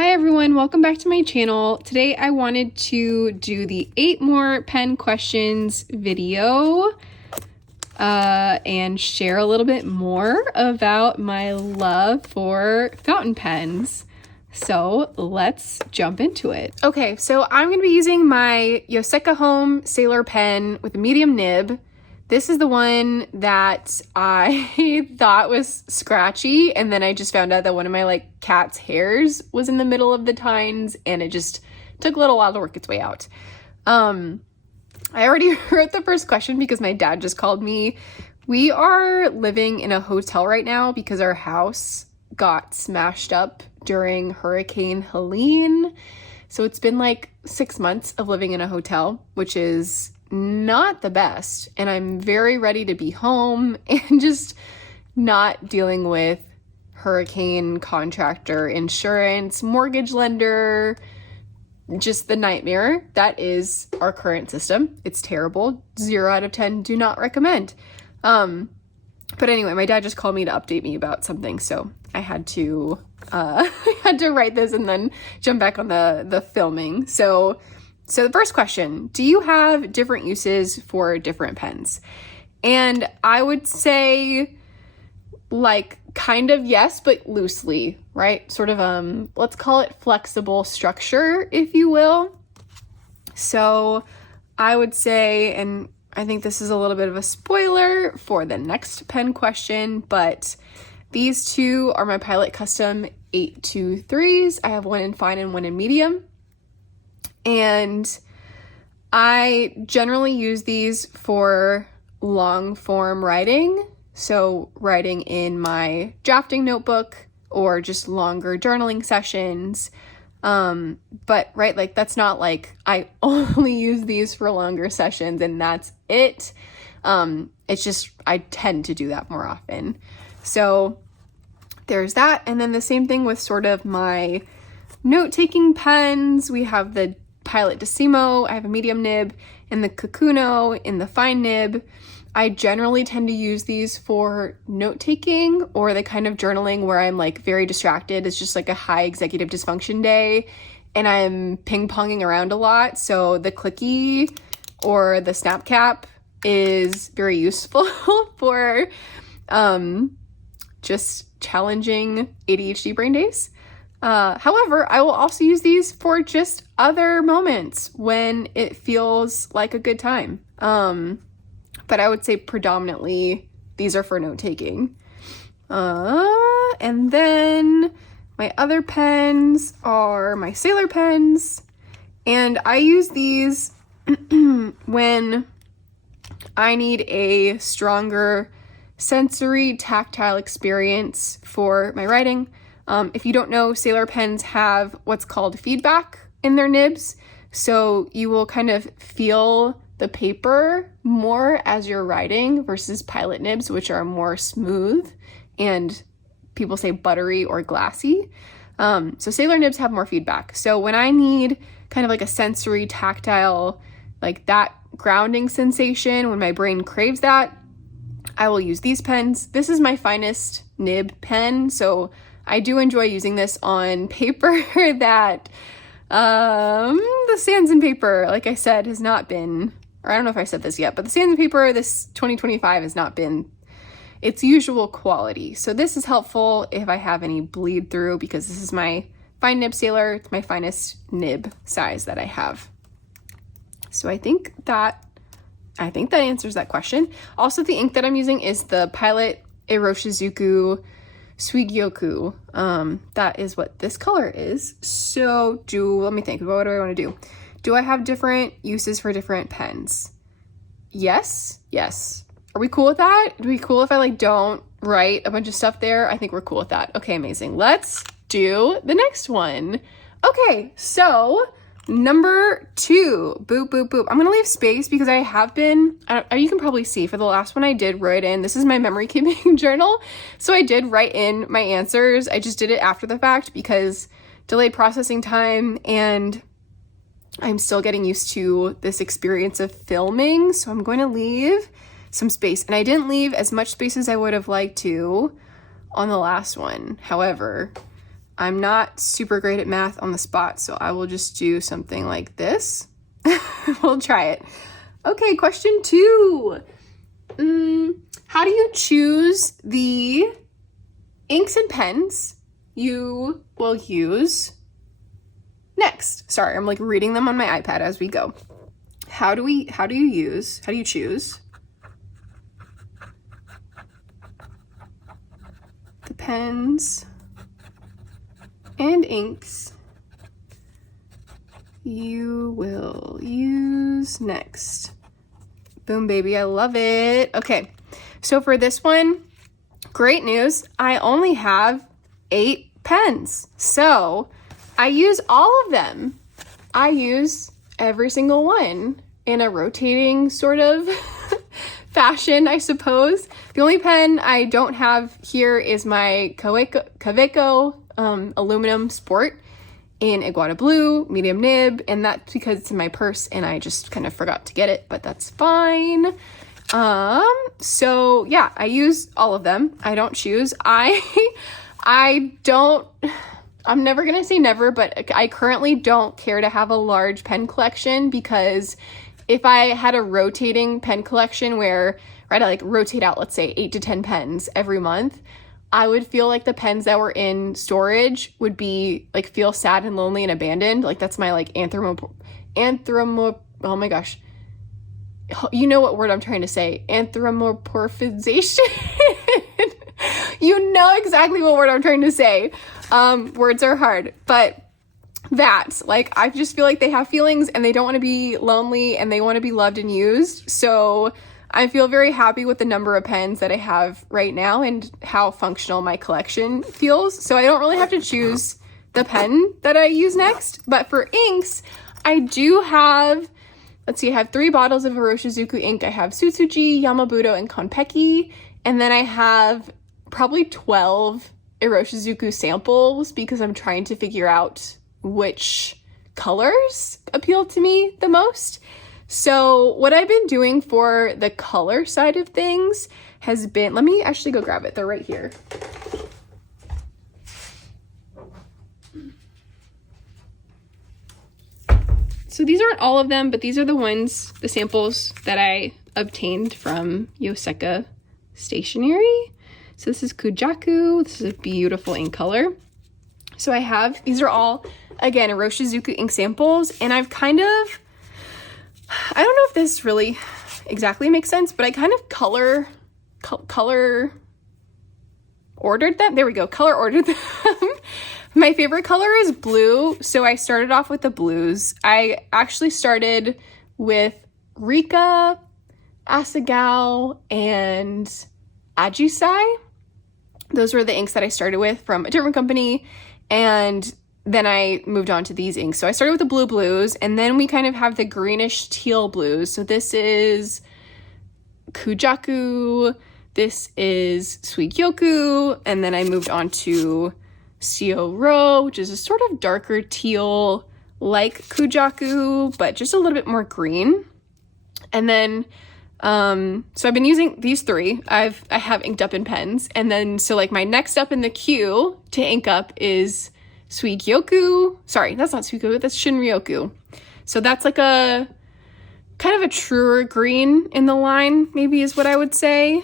Hi everyone, welcome back to my channel. Today I wanted to do the 8 more pen questions video and share a little bit more about my love for fountain pens. So let's jump into it. Okay, so I'm going to be using my Yoseka Home Sailor pen with a medium nib. This is the one that I thought was scratchy, and then I just found out that one of my cat's hairs was in the middle of the tines, and it just took a little while to work its way out. I already wrote the first question because my dad just called me. We are living in a hotel right now because our house got smashed up during Hurricane Helene. So it's been 6 months of living in a hotel, which is not the best, and I'm very ready to be home and just not dealing with hurricane contractor, insurance, mortgage lender, just the nightmare that is our current system. It's terrible. 0 out of 10, do not recommend. But anyway, my dad just called me to update me about something, so I had to write this and then jump back on the filming. So the first question, do you have different uses for different pens? And I would say kind of yes, but loosely, right? Sort of, let's call it flexible structure, if you will. So I would say, and I think this is a little bit of a spoiler for the next pen question, but these two are my Pilot Custom 823s. I have one in fine and one in medium. And I generally use these for long form writing. So writing in my drafting notebook or just longer journaling sessions. But right, that's not I only use these for longer sessions and that's it. It's just, I tend to do that more often. So there's that. And then the same thing with sort of my note-taking pens. We have the Pilot Decimo, I have a medium nib, and the Kakuno in the fine nib. I generally tend to use these for note-taking or the kind of journaling where I'm very distracted. It's just a high executive dysfunction day and I'm ping-ponging around a lot. So the clicky or the snap cap is very useful for just challenging ADHD brain days. However, I will also use these for just other moments when it feels like a good time. But I would say predominantly these are for note-taking. And then my other pens are my Sailor pens. And I use these when I need a stronger sensory tactile experience for my writing. If you don't know, Sailor pens have what's called feedback in their nibs. So you will kind of feel the paper more as you're writing versus Pilot nibs, which are more smooth and people say buttery or glassy. So Sailor nibs have more feedback. So when I need kind of a sensory tactile, that grounding sensation, when my brain craves that, I will use these pens. This is my finest nib pen. So I do enjoy using this on paper that the sands and paper, like I said, has not been, or I don't know if I said this yet, but the sands and paper this 2025 has not been its usual quality. So this is helpful if I have any bleed through because this is my fine nib Sailor. It's my finest nib size that I have. So I think that answers that question. Also, the ink that I'm using is the Pilot Iroshizuku Suigyoku. That is what this color is. So let me think, what do I want to do? Do I have different uses for different pens? Yes. Are we cool with that? Are we cool if I don't write a bunch of stuff there? I think we're cool with that. Okay, amazing. Let's do the next one. Okay, so number 2, boop, boop, boop. I'm gonna leave space because I have been, you can probably see for the last one I did write in, this is my memory keeping journal. So I did write in my answers. I just did it after the fact because delayed processing time and I'm still getting used to this experience of filming. So I'm going to leave some space, and I didn't leave as much space as I would have liked to on the last one. However, I'm not super great at math on the spot, so I will just do something like this. We'll try it. Okay, question 2. How do you choose the inks and pens you will use next? Sorry, I'm like reading them on my iPad as we go. How do you choose the pens and inks you will use next? Boom, baby, I love it. Okay, so for this one, great news. I only have 8 pens. So I use all of them. I use every single one in a rotating sort of fashion, I suppose. The only pen I don't have here is my Kaweco aluminum sport in Iguana Blue, medium nib, and that's because it's in my purse and I just kind of forgot to get it, but that's fine. So yeah, I use all of them. I don't choose. I'm never gonna say never, but I currently don't care to have a large pen collection, because if I had a rotating pen collection where I like rotate out, let's say 8 to 10 pens every month, I would feel like the pens that were in storage would be like feel sad and lonely and abandoned. Like that's my like oh my gosh. You know what word I'm trying to say? Anthropomorphization. You know exactly what word I'm trying to say. Words are hard, but that, like, I just feel like they have feelings and they don't want to be lonely and they want to be loved and used. So I feel very happy with the number of pens that I have right now and how functional my collection feels. So I don't really have to choose the pen that I use next. But for inks, I do have, let's see, I have 3 bottles of Iroshizuku ink. I have Tsutsuji, Yamabudo, and Konpeki. And then I have probably 12 Iroshizuku samples because I'm trying to figure out which colors appeal to me the most. So what I've been doing for the color side of things has been, let me actually go grab it. They're right here. So these aren't all of them, but these are the ones, the samples that I obtained from Yoseka Stationery. So this is Kujaku. This is a beautiful ink color. So I have, these are all, again, Iroshizuku ink samples, and I've kind of, I don't know if this really exactly makes sense, but I kind of color ordered them. There we go, color ordered them. My favorite color is blue, so I started off with the blues. I actually started with Rika, Asagao, and Ajusai. Those were the inks that I started with from a different company, and then I moved on to these inks. So I started with the blue blues, and then we kind of have the greenish teal blues. So this is Kujaku, this is Suigyoku, and then I moved on to Sio-ro, which is a sort of darker teal like Kujaku, but just a little bit more green. And then so I've been using these 3. I have inked up in pens, and then so like my next up in the queue to ink up is Suigyoku. Sorry, that's not Suigyoku, that's Shinryoku. So that's like a kind of a truer green in the line, maybe is what I would say.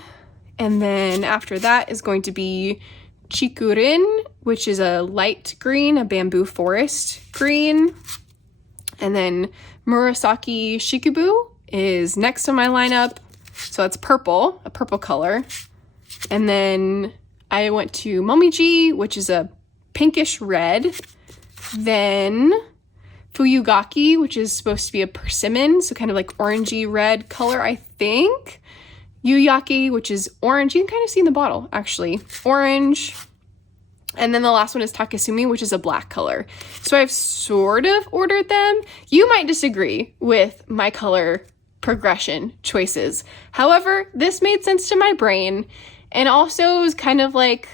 And then after that is going to be Chikurin, which is a light green, a bamboo forest green. And then Murasaki Shikubu is next on my lineup. So that's purple, a purple color. And then I went to Momiji, which is a pinkish red. Then Fuyugaki, which is supposed to be a persimmon, so kind of like orangey red color, I think. Yuyaki, which is orange. You can kind of see in the bottle, actually. Orange. And then the last one is Takesumi, which is a black color. So I've sort of ordered them. You might disagree with my color progression choices. However, this made sense to my brain, and also was kind of like,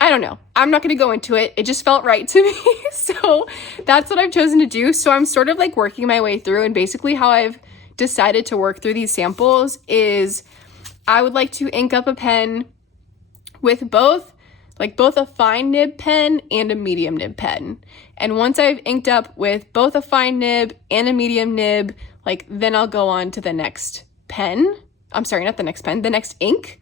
I don't know. I'm not going to go into it. It just felt right to me. So that's what I've chosen to do. So I'm sort of like working my way through, and basically how I've decided to work through these samples is I would like to ink up a pen with both like both a fine nib pen and a medium nib pen. And once I've inked up with both a fine nib and a medium nib, like then I'll go on to the next pen. I'm sorry, not the next pen, the next ink.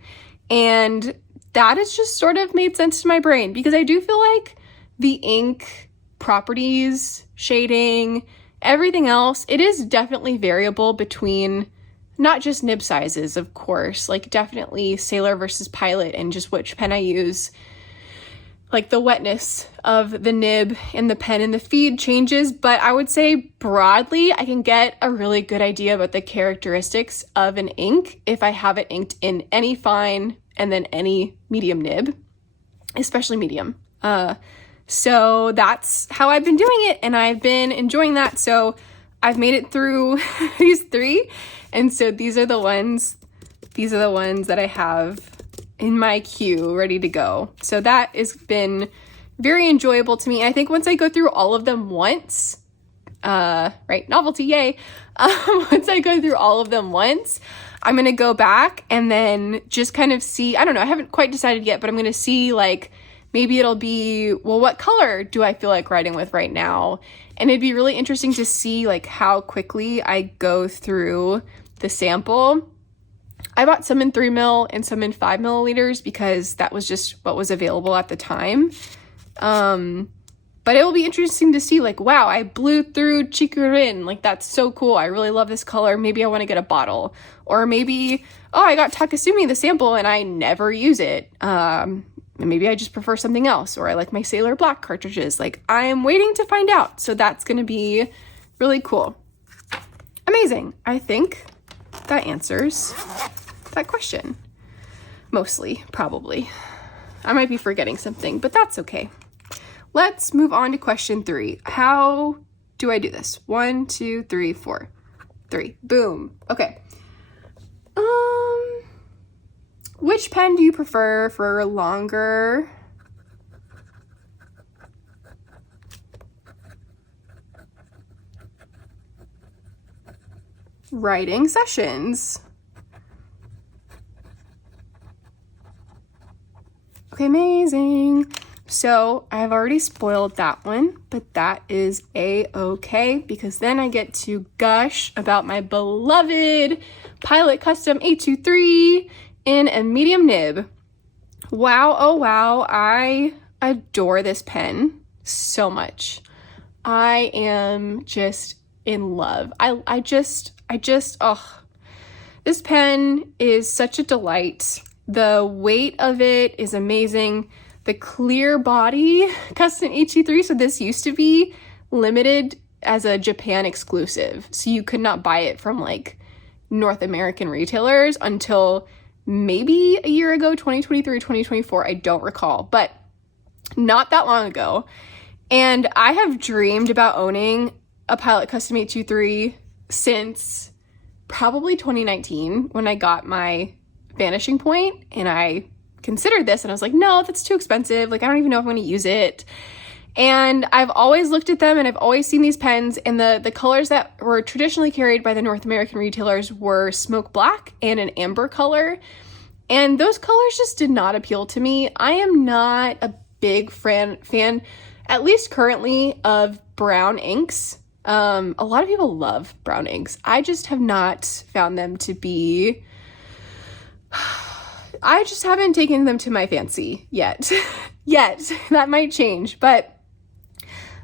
And that has just sort of made sense to my brain because I do feel like the ink properties, shading, everything else, it is definitely variable between not just nib sizes, of course, like definitely Sailor versus Pilot and just which pen I use. Like the wetness of the nib and the pen and the feed changes, but I would say broadly, I can get a really good idea about the characteristics of an ink if I have it inked in any fine and then any medium nib, especially medium. So that's how I've been doing it, and I've been enjoying that. So I've made it through these 3, and so these are the ones that I have in my queue ready to go. So that has been very enjoyable to me. I think once I go through all of them once, right, novelty, yay. Once I go through all of them once, I'm going to go back and then just kind of see, I don't know, I haven't quite decided yet, but I'm going to see like, maybe it'll be, well, what color do I feel like writing with right now? And it'd be really interesting to see like how quickly I go through the sample. I bought some in 3 ml and some in 5 milliliters because that was just what was available at the time. But it will be interesting to see like, wow, I blew through Chikurin. Like, that's so cool. I really love this color. Maybe I want to get a bottle. Or maybe, oh, I got Takasumi, the sample, and I never use it. Maybe I just prefer something else. Or I like my Sailor Black cartridges. Like, I'm waiting to find out. So that's going to be really cool. Amazing. I think that answers that question. Mostly, probably. I might be forgetting something, but that's okay. Let's move on to question 3. How do I do this? 1, 2, 3, 4. 3. Boom. Okay. Which pen do you prefer for longer writing sessions? Okay, amazing. So I've already spoiled that one, but that is a-okay because then I get to gush about my beloved Pilot Custom 823 in a medium nib. Wow, oh wow, I adore this pen so much. I am just in love. I just, this pen is such a delight. The weight of it is amazing. The clear body Custom 823, so this used to be limited as a Japan exclusive. So you could not buy it from like North American retailers until maybe a year ago, 2023, 2024, I don't recall, but not that long ago. And I have dreamed about owning a Pilot Custom 823 since probably 2019 when I got my Vanishing Point, and I considered this and I was like, no, that's too expensive. Like, I don't even know if I'm going to use it. And I've always looked at them and I've always seen these pens, and the colors that were traditionally carried by the North American retailers were smoke black and an amber color. And those colors just did not appeal to me. I am not a big fan, at least currently, of brown inks. A lot of people love brown inks. I just have not found them to be, I just haven't taken them to my fancy yet. That might change, but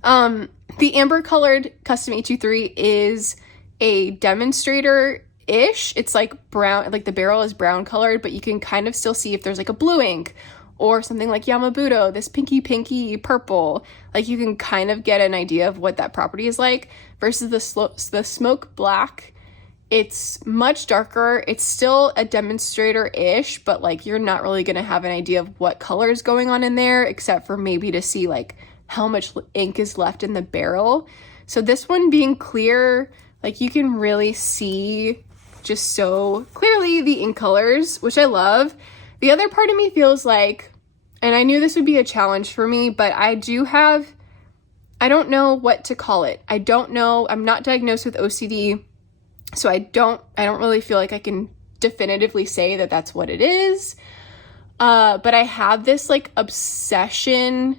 the amber colored Custom 823 is a demonstrator-ish. It's like brown, like the barrel is brown colored, but you can kind of still see if there's like a blue ink or something like Yamabudo, this pinky purple. Like, you can kind of get an idea of what that property is like, versus the smoke black. It's much darker. It's still a demonstrator-ish, but like you're not really going to have an idea of what color is going on in there, except for maybe to see like how much ink is left in the barrel. So this one being clear, like you can really see just so clearly the ink colors, which I love. The other part of me feels like, and I knew this would be a challenge for me, but I don't know what to call it. I don't know. I'm not diagnosed with OCD. So I don't really feel like I can definitively say that that's what it is. But I have this like obsessive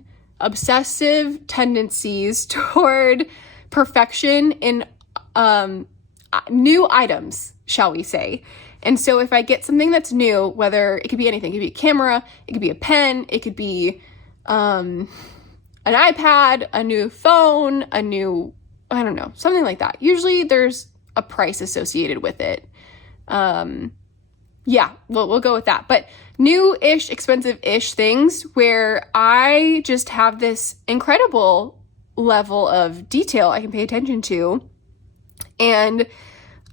tendencies toward perfection in new items, shall we say. And so if I get something that's new, whether it could be anything, it could be a camera, it could be a pen, it could be an iPad, a new phone, I don't know, something like that. Usually there's a price associated with it. Yeah, we'll go with that. But new-ish, expensive-ish things where I just have this incredible level of detail I can pay attention to. And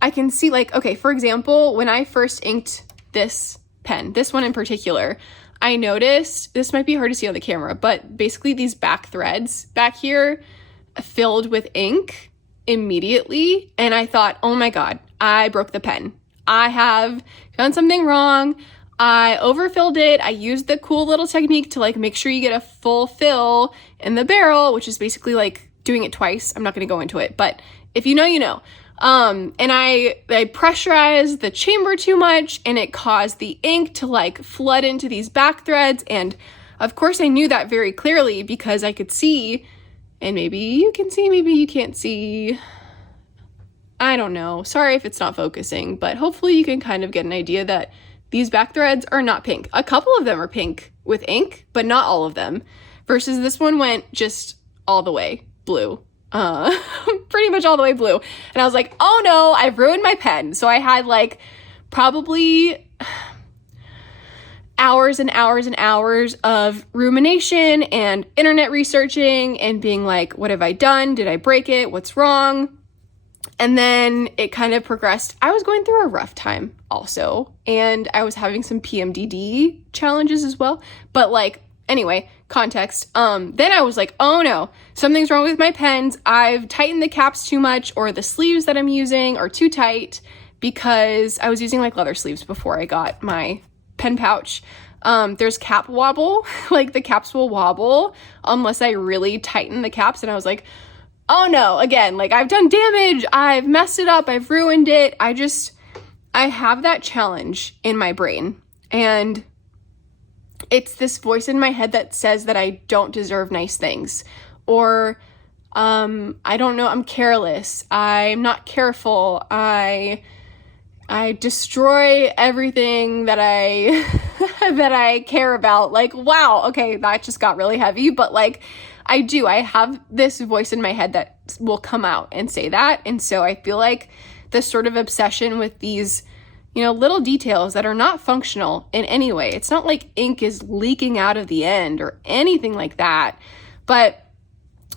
I can see, like, okay, for example, when I first inked this pen, this one in particular, I noticed, this might be hard to see on the camera, but basically these back threads back here filled with ink immediately. And I thought, oh my God, I broke the pen. I have done something wrong. I overfilled it. I used the cool little technique to like make sure you get a full fill in the barrel, which is basically like doing it twice. I'm not going to go into it, but if you know, you know. And I pressurized the chamber too much and it caused the ink to like flood into these back threads. And of course I knew that very clearly because I could see, and maybe you can see, maybe you can't see. I don't know. Sorry if it's not focusing, but hopefully you can kind of get an idea that these back threads are not pink. A couple of them are pink with ink, but not all of them. Versus this one went just all the way blue. Pretty much all the way blue. And I was like, oh no, I've ruined my pen. So I had like probably hours and hours and hours of rumination and internet researching and being like, what have I done? Did I break it? What's wrong? And then it kind of progressed. I was going through a rough time also, and I was having some PMDD challenges as well. But like, anyway, context. Then I was like, oh no, something's wrong with my pens. I've tightened the caps too much, or the sleeves that I'm using are too tight, because I was using like leather sleeves before I got my pen pouch. There's cap wobble, like the caps will wobble unless I really tighten the caps. And I was like, oh no, again, like I've done damage, I've messed it up, I've ruined it. I have that challenge in my brain, and it's this voice in my head that says that I don't deserve nice things, or I don't know, I'm careless, I'm not careful, I destroy everything that I that I care about. Like, wow, okay, that just got really heavy, but like I have this voice in my head that will come out and say that. And so I feel like this sort of obsession with these, you know, little details that are not functional in any way. It's not like ink is leaking out of the end or anything like that, but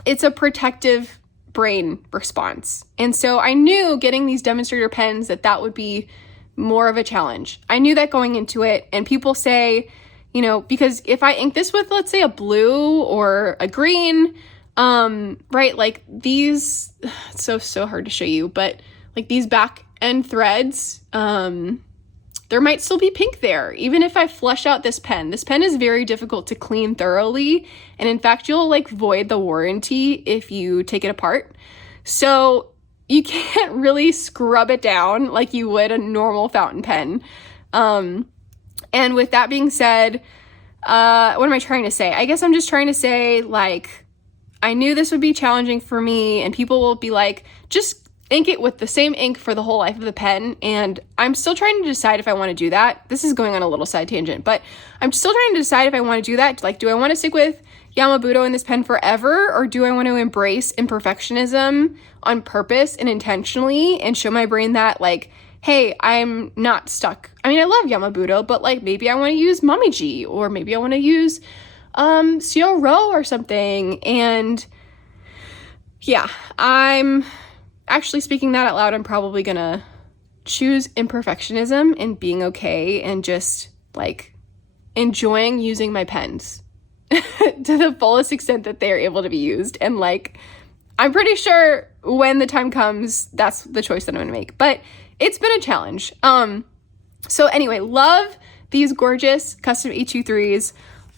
it's a protective brain response. And so I knew getting these demonstrator pens that would be more of a challenge. I knew that going into it, and people say, you know, because if I ink this with, let's say, a blue or a green, right, like these, it's so hard to show you, but like these back end threads, there might still be pink there, even if I flush out this pen. This pen is very difficult to clean thoroughly, and in fact, you'll like void the warranty if you take it apart. So you can't really scrub it down like you would a normal fountain pen. And with that being said, what am I trying to say? I guess I'm just trying to say, like, I knew this would be challenging for me, and people will be like, just ink it with the same ink for the whole life of the pen. And I'm still trying to decide if I want to do that. This is going on a little side tangent, but I'm still trying to decide if I want to do that. Like, do I want to stick with Yamabudo in this pen forever, or do I want to embrace imperfectionism on purpose and intentionally and show my brain that, like, hey, I'm not stuck. I mean, I love Yamabudo, but like maybe I want to use Momiji, or maybe I want to use Seo Ro or something. And yeah, I'm actually, speaking that out loud, I'm probably gonna choose imperfectionism and being okay and just like enjoying using my pens to the fullest extent that they are able to be used. And like, I'm pretty sure when the time comes, that's the choice that I'm gonna make. But it's been a challenge. So anyway, love these gorgeous custom E23s.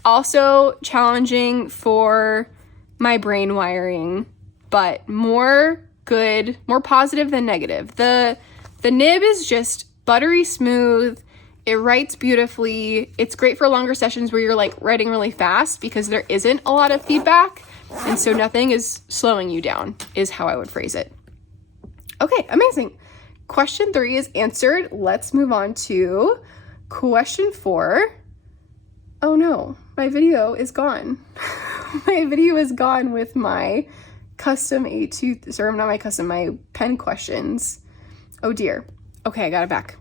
Also challenging for my brain wiring, but more good, more positive than negative. The nib is just buttery smooth. It writes beautifully. It's great for longer sessions where you're like writing really fast because there isn't a lot of feedback. And so nothing is slowing you down is how I would phrase it. Okay, amazing. Question 3 is answered. Let's move on to question 4. Oh no, my video is gone. My video is gone with my custom A2, sorry, not my custom, my pen questions. Oh dear. Okay, I got it back.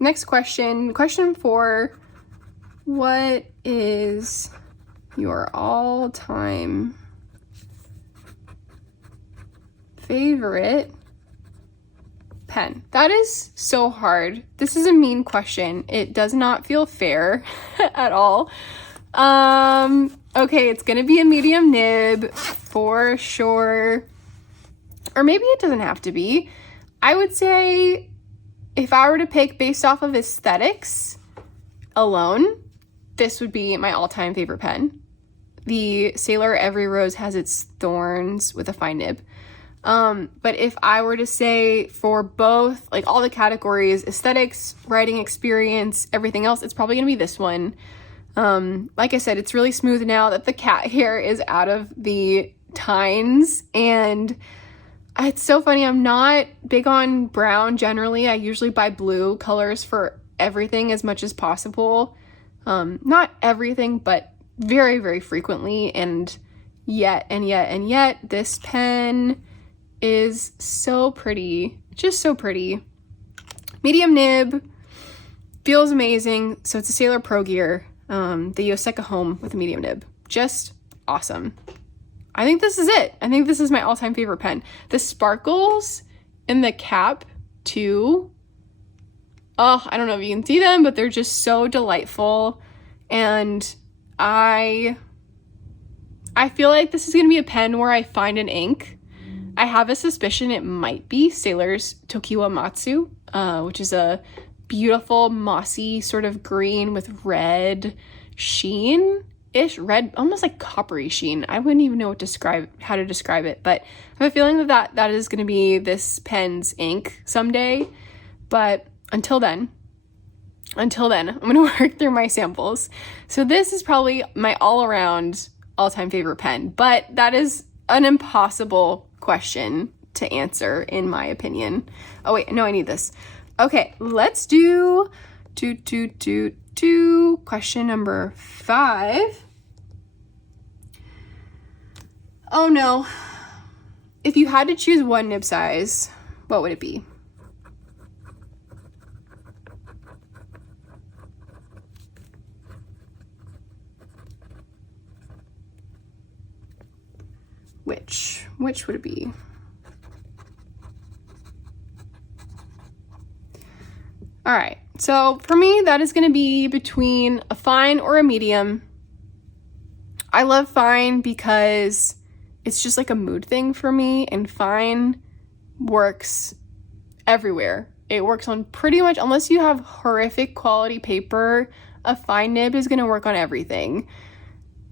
Next question. Question 4. What is your all-time favorite pen? That is so hard. This is a mean question. It does not feel fair at all. Okay, it's gonna be a medium nib for sure. Or maybe it doesn't have to be. I would say if I were to pick based off of aesthetics alone, this would be my all-time favorite pen. The Sailor Every Rose Has Its Thorns with a fine nib. But if I were to say for both, like all the categories, aesthetics, writing experience, everything else, it's probably gonna be this one. Like I said, it's really smooth now that the cat hair is out of the tines, and it's so funny. I'm not big on brown generally. I usually buy blue colors for everything as much as possible. Not everything, but very, very frequently. And yet, this pen is so pretty. Just so pretty. Medium nib. Feels amazing. So it's a Sailor Pro Gear. The Yoseka Home with a medium nib. Just awesome. I think this is it. I think this is my all-time favorite pen. The sparkles in the cap too. Oh, I don't know if you can see them, but they're just so delightful. And I feel like this is going to be a pen where I find an ink. I have a suspicion it might be Sailor's Tokiwa Matsu, which is a beautiful mossy sort of green with red sheen-ish, red, almost like coppery sheen. I wouldn't even know how to describe it, but I have a feeling that is going to be this pen's ink someday. But until then, I'm going to work through my samples. So this is probably my all-around all-time favorite pen, but that is an impossible question to answer in my opinion. Oh wait, no, I need this. Okay, let's do question number 5. Oh no. If you had to choose one nib size, what would it be? Which would it be? All right, so for me, that is going to be between a fine or a medium. I love fine because it's just like a mood thing for me, and fine works everywhere. It works on pretty much, unless you have horrific quality paper, a fine nib is going to work on everything.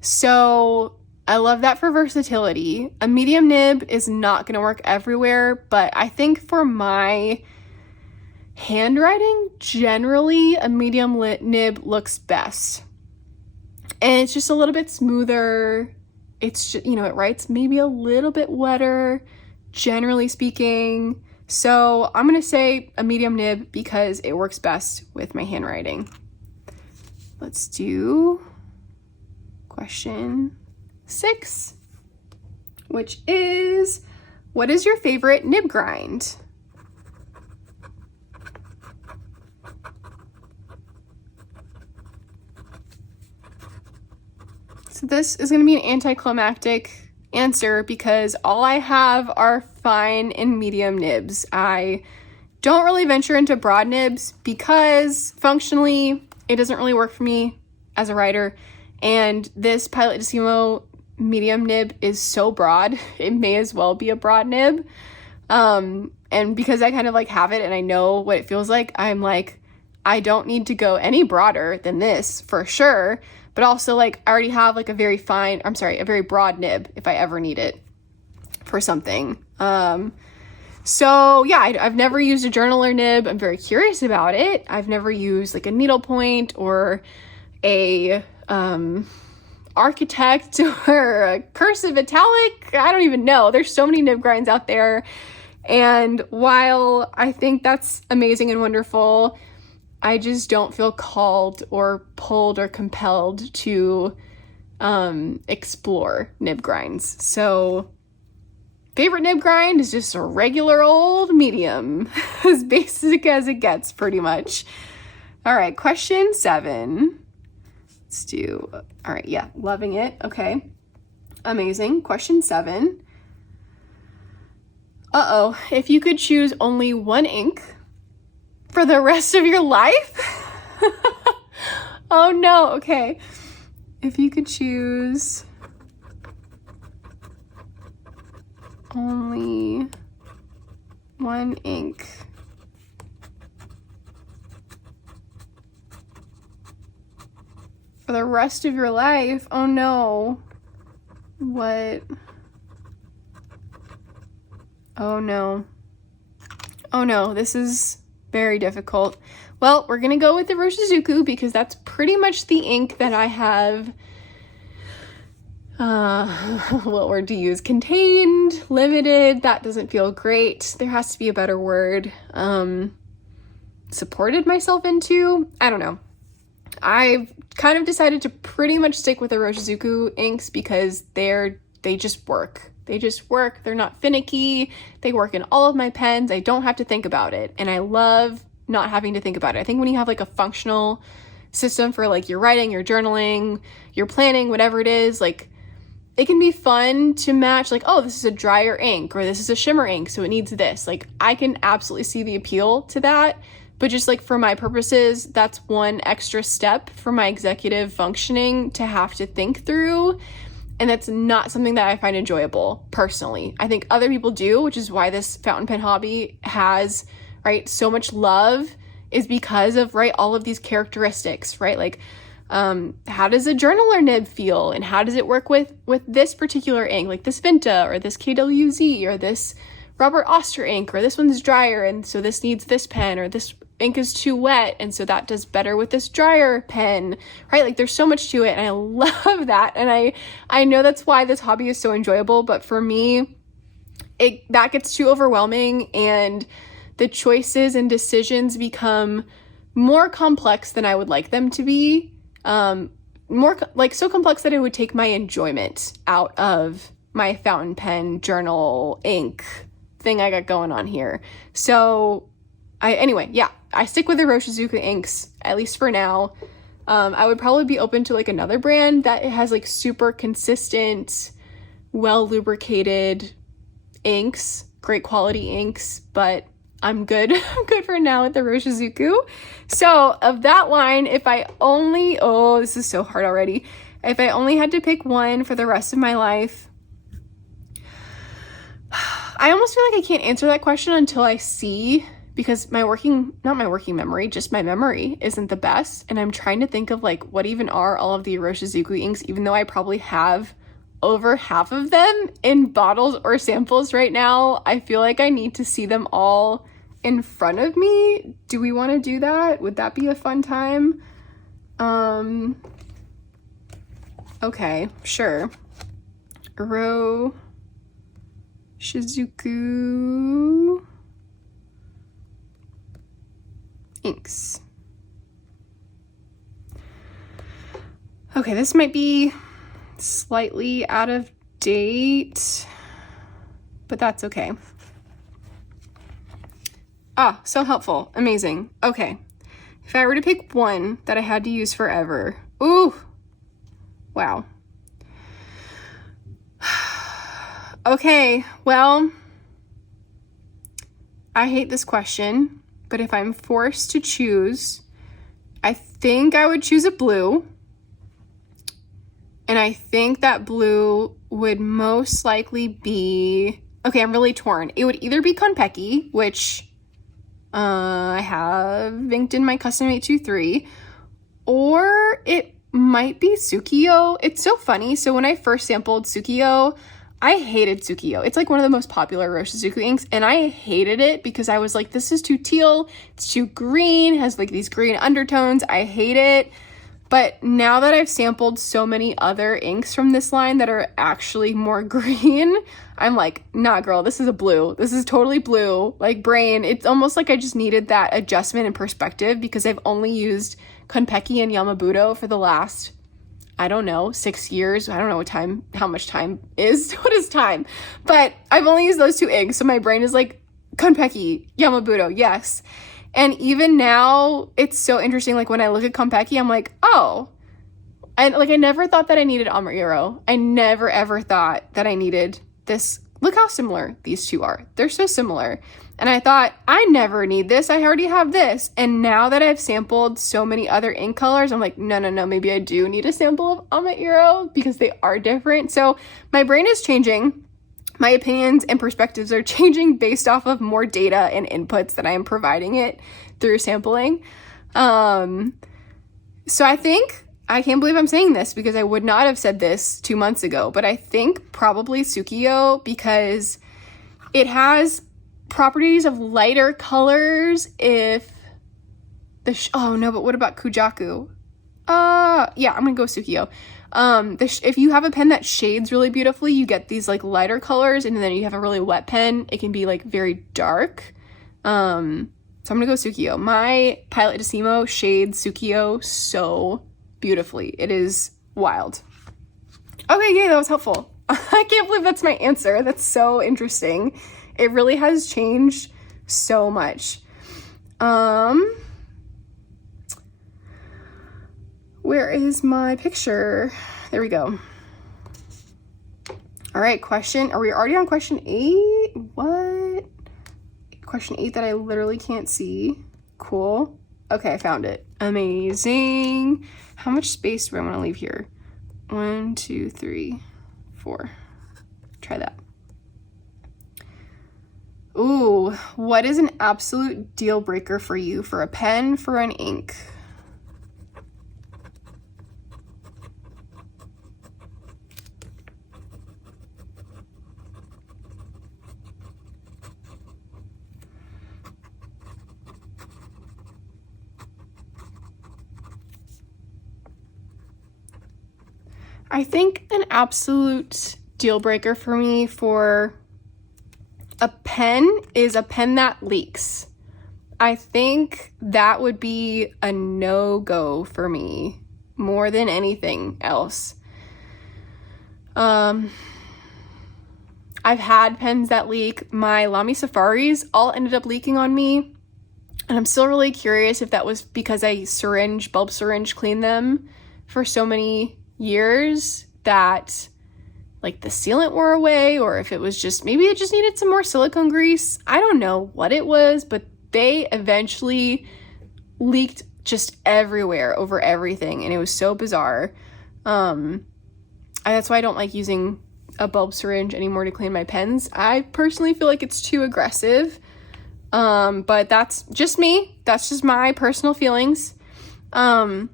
So I love that for versatility. A medium nib is not going to work everywhere, but I think for my handwriting, generally a medium nib looks best. And it's just a little bit smoother. It's just, it writes maybe a little bit wetter, generally speaking. So I'm going to say a medium nib because it works best with my handwriting. Let's do question 6, which is, what is your favorite nib grind? So this is going to be an anticlimactic answer because all I have are fine and medium nibs. I don't really venture into broad nibs because functionally it doesn't really work for me as a writer. And this Pilotissimo medium nib is so broad, it may as well be a broad nib. And because I kind of like have it and I know what it feels like, I'm like, I don't need to go any broader than this for sure. But also, like, I already have like a very broad nib if I ever need it for something. So yeah, I've never used a journaler nib. I'm very curious about it. I've never used like a needlepoint or a architect or a cursive italic. I don't even know. There's so many nib grinds out there. And while I think that's amazing and wonderful, I just don't feel called or pulled or compelled to explore nib grinds. So favorite nib grind is just a regular old medium, as basic as it gets pretty much. All right, question 7. Let's do, all right, yeah, loving it. Okay, amazing. Question 7. If you could choose only one ink for the rest of your life? Oh no, okay. If you could choose only one ink for the rest of your life, oh no. What? Oh no. Oh no, this is very difficult. Well, we're gonna go with the Roshizuku because that's pretty much the ink that I have, what word to use? Contained, limited, that doesn't feel great. There has to be a better word. Supported myself into? I don't know. I've kind of decided to pretty much stick with the Roshizuku inks because they just work. They just work. They're not finicky. They work in all of my pens. I don't have to think about it. And I love not having to think about it. I think when you have like a functional system for like your writing, your journaling, your planning, whatever it is, like it can be fun to match like, oh, this is a drier ink or this is a shimmer ink, so it needs this. Like I can absolutely see the appeal to that. But just like for my purposes, that's one extra step for my executive functioning to have to think through. And that's not something that I find enjoyable personally. I think other people do, which is why this fountain pen hobby has, right, so much love, is because of, right, all of these characteristics, right? Like, how does a journaler nib feel? And how does it work with this particular ink, like this Vinta or this KWZ or this Robert Oster ink, or this one's drier and so this needs this pen, or this ink is too wet and so that does better with this drier pen, right? Like there's so much to it and I love that. And I know that's why this hobby is so enjoyable, but for me, that gets too overwhelming and the choices and decisions become more complex than I would like them to be. More like so complex that it would take my enjoyment out of my fountain pen journal ink thing I got going on here. So anyway, yeah, I stick with the Roshizuku inks, at least for now. I would probably be open to like another brand that has like super consistent, well lubricated inks, great quality inks, but I'm good. I'm good for now with the Roshizuku. So of that line, if I only, oh, this is so hard already. If I only had to pick one for the rest of my life, I almost feel like I can't answer that question until I see, because not my working memory, just my memory isn't the best. And I'm trying to think of like what even are all of the Roshizuku inks, even though I probably have over half of them in bottles or samples right now. I feel like I need to see them all in front of me. Do we want to do that? Would that be a fun time? Okay, sure. Roshizuku inks. Okay, this might be slightly out of date, but that's okay. Ah, so helpful. Amazing. Okay. If I were to pick one that I had to use forever. Ooh. Wow. Okay, well, I hate this question, but if I'm forced to choose, I think I would choose a blue. And I think that blue would most likely be, okay, I'm really torn. It would either be Konpeki, which I have inked in my Custom 823, or it might be Tsukiyo. It's so funny. So when I first sampled Tsukiyo, I hated Tsukiyo. It's like one of the most popular Roshizuku inks, and I hated it because I was like, this is too teal, it's too green, has like these green undertones. I hate it. But now that I've sampled so many other inks from this line that are actually more green, I'm like, nah, girl, this is a blue. This is totally blue. Like, brain, it's almost like I just needed that adjustment and perspective because I've only used Konpeki and Yamabudo for the last, I don't know, 6 years. I don't know how much time is. What is time? But I've only used those 2 inks, so my brain is like, Konpeki, Yamabudo, yes. And even now, it's so interesting, like when I look at Konpeki, I'm like, oh, and like I never thought that I needed Amairo. I never ever thought that I needed this. Look how similar these 2 are. They're so similar. And I thought, I never need this. I already have this. And now that I've sampled so many other ink colors, I'm like, no, maybe I do need a sample of Amairo because they are different. So my brain is changing. My opinions and perspectives are changing based off of more data and inputs that I am providing it through sampling. So I think, I can't believe I'm saying this because I would not have said this 2 months ago, but I think probably Tsukiyo because it has properties of lighter colors if the, oh no, but what about Kujaku? Yeah, I'm gonna go Tsukiyo. If you have a pen that shades really beautifully, you get these like lighter colors, and then you have a really wet pen, it can be like very dark. So I'm gonna go Tsukiyo. My Pilot Decimo shades Tsukiyo so beautifully. It is wild. Okay, yay, that was helpful. I can't believe that's my answer. That's so interesting. It really has changed so much. Where is my picture? There we go. All right, question. Are we already on question 8? What? Question 8 that I literally can't see. Cool. Okay, I found it. Amazing. How much space do I want to leave here? 1, 2, 3, 4. Try that. Ooh, what is an absolute deal breaker for you for a pen, for an ink? I think an absolute deal breaker for me for a pen is a pen that leaks. I think that would be a no-go for me more than anything else. I've had pens that leak. My Lamy Safaris all ended up leaking on me. And I'm still really curious if that was because I bulb syringe cleaned them for so many years that like the sealant wore away, or if it was just, maybe it just needed some more silicone grease. I don't know what it was, but they eventually leaked just everywhere over everything, and it was so bizarre. That's why I don't like using a bulb syringe anymore to clean my pens. I personally feel like it's too aggressive, but that's just me. That's just my personal feelings. So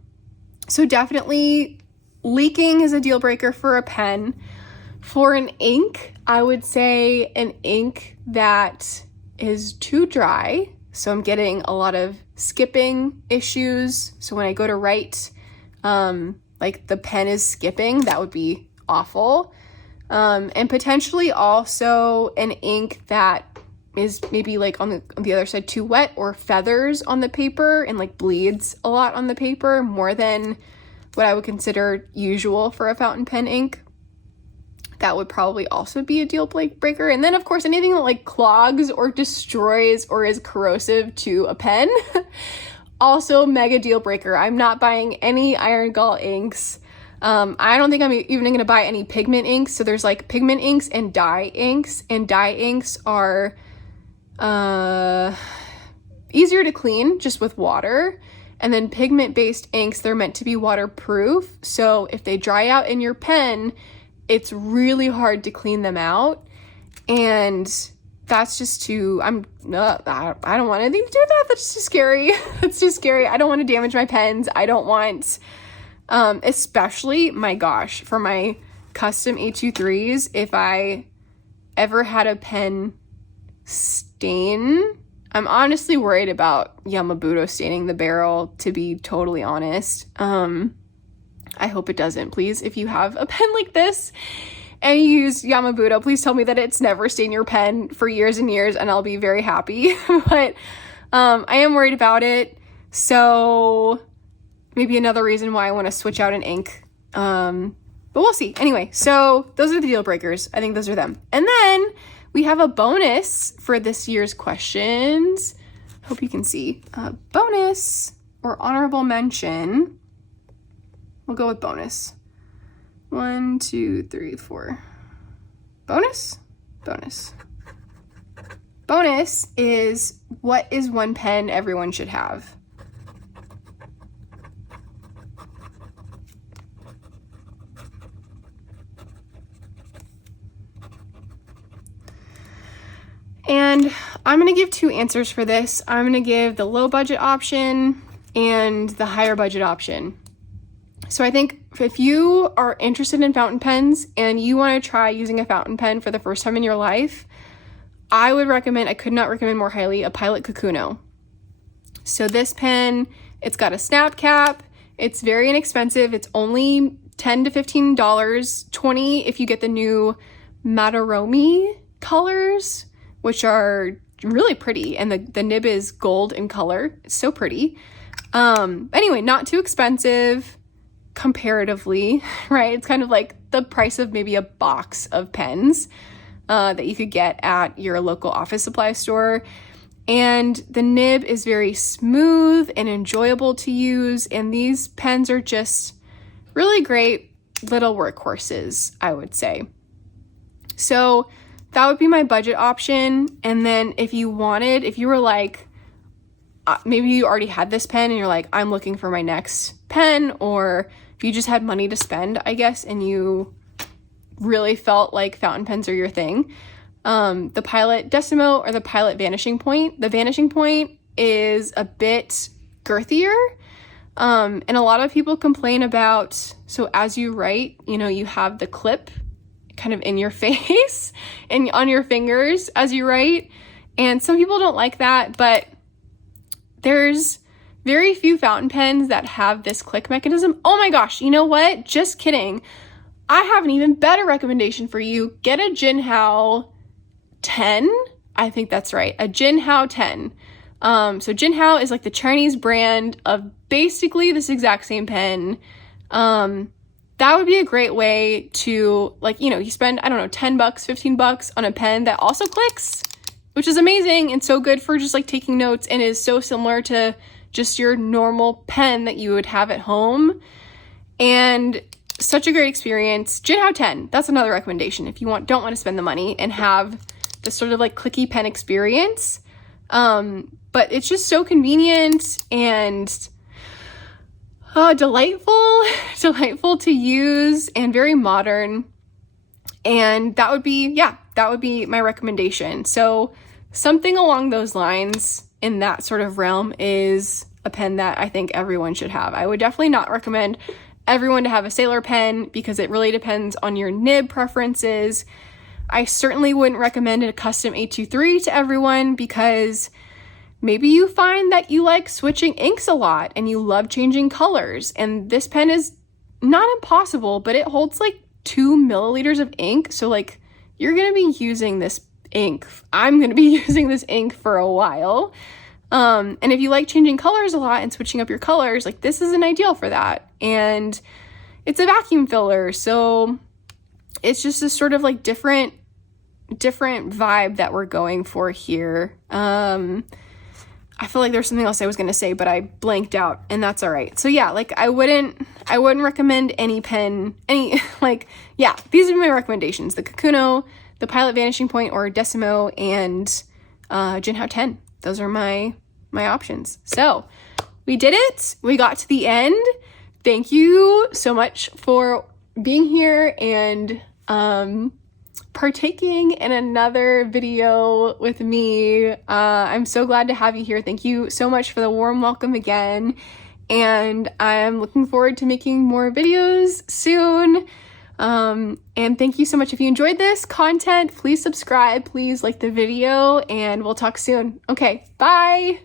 definitely leaking is a deal breaker for a pen. For an ink, I would say an ink that is too dry. So I'm getting a lot of skipping issues. So when I go to write, like the pen is skipping, that would be awful. And potentially also an ink that is maybe like on the other side too wet, or feathers on the paper and like bleeds a lot on the paper more than what I would consider usual for a fountain pen ink. That would probably also be a deal breaker. And then of course anything that like clogs or destroys or is corrosive to a pen, also mega deal breaker. I'm not buying any iron gall inks. I don't think I'm even gonna buy any pigment inks. So there's like pigment inks and dye inks, and dye inks are easier to clean just with water. And then pigment-based inks, they're meant to be waterproof. So if they dry out in your pen, it's really hard to clean them out. And that's just too, I don't want anything to do with that. That's too scary. That's too scary. I don't want to damage my pens. I don't want, especially, my gosh, for my custom A23s, if I ever had a pen stain. I'm honestly worried about Yamabudo staining the barrel, to be totally honest. I hope it doesn't. Please, if you have a pen like this and you use Yamabudo, please tell me that it's never stained your pen for years and years, and I'll be very happy. But I am worried about it, so maybe another reason why I want to switch out an ink. But we'll see. Anyway, so those are the deal breakers. I think those are them. And then we have a bonus for this year's questions. Hope you can see. Bonus or honorable mention. We'll go with bonus. 1, 2, 3, 4. Bonus? Bonus. Bonus is, what is one pen everyone should have? And I'm going to give 2 answers for this. I'm going to give the low budget option and the higher budget option. So I think if you are interested in fountain pens and you want to try using a fountain pen for the first time in your life, I could not recommend more highly, a Pilot Kakuno. So this pen, it's got a snap cap. It's very inexpensive. It's only $10 to $15, $20 if you get the new Mataromi colors, which are really pretty, and the nib is gold in color. It's so pretty. Anyway, not too expensive comparatively, right? It's kind of like the price of maybe a box of pens that you could get at your local office supply store. And the nib is very smooth and enjoyable to use, and these pens are just really great little workhorses, I would say. So that would be my budget option. And then if you were like, maybe you already had this pen and you're like, I'm looking for my next pen, or if you just had money to spend, I guess, and you really felt like fountain pens are your thing, the Pilot Decimo or the Pilot Vanishing Point. The Vanishing Point is a bit girthier, and a lot of people complain about, so as you write, you have the clip kind of in your face and on your fingers as you write, and some people don't like that, but there's very few fountain pens that have this click mechanism. Oh my gosh, you know what? Just kidding. I have an even better recommendation for you. Get a Jinhao 10. I think that's right. A Jinhao 10. So Jinhao is like the Chinese brand of basically this exact same pen. That would be a great way to, you spend, I don't know, $10, $15 on a pen that also clicks, which is amazing and so good for just taking notes, and is so similar to just your normal pen that you would have at home. And such a great experience. Jinhao 10, that's another recommendation if you don't want to spend the money and have this sort of clicky pen experience. But it's just so convenient and delightful to use, and very modern. And that would be my recommendation. So something along those lines in that sort of realm is a pen that I think everyone should have. I would definitely not recommend everyone to have a Sailor pen because it really depends on your nib preferences. I certainly wouldn't recommend a custom 823 to everyone because maybe you find that you like switching inks a lot and you love changing colors, and this pen is not impossible, but it holds 2 milliliters of ink. So you're going to be using this ink. I'm going to be using this ink for a while. And if you like changing colors a lot and switching up your colors, this is an ideal for that. And it's a vacuum filler. So it's just this sort of different vibe that we're going for here. I feel like there's something else I was going to say, but I blanked out, and that's all right. So yeah, I wouldn't recommend any pen, these are my recommendations: the Kakuno, the Pilot Vanishing Point or Decimo, and Jinhao 10. Those are my options. So we did it. We got to the end. Thank you so much for being here and partaking in another video with me. I'm so glad to have you here. Thank you so much for the warm welcome again. And I'm looking forward to making more videos soon. And thank you so much. If you enjoyed this content, please subscribe, please like the video, and we'll talk soon. Okay, bye!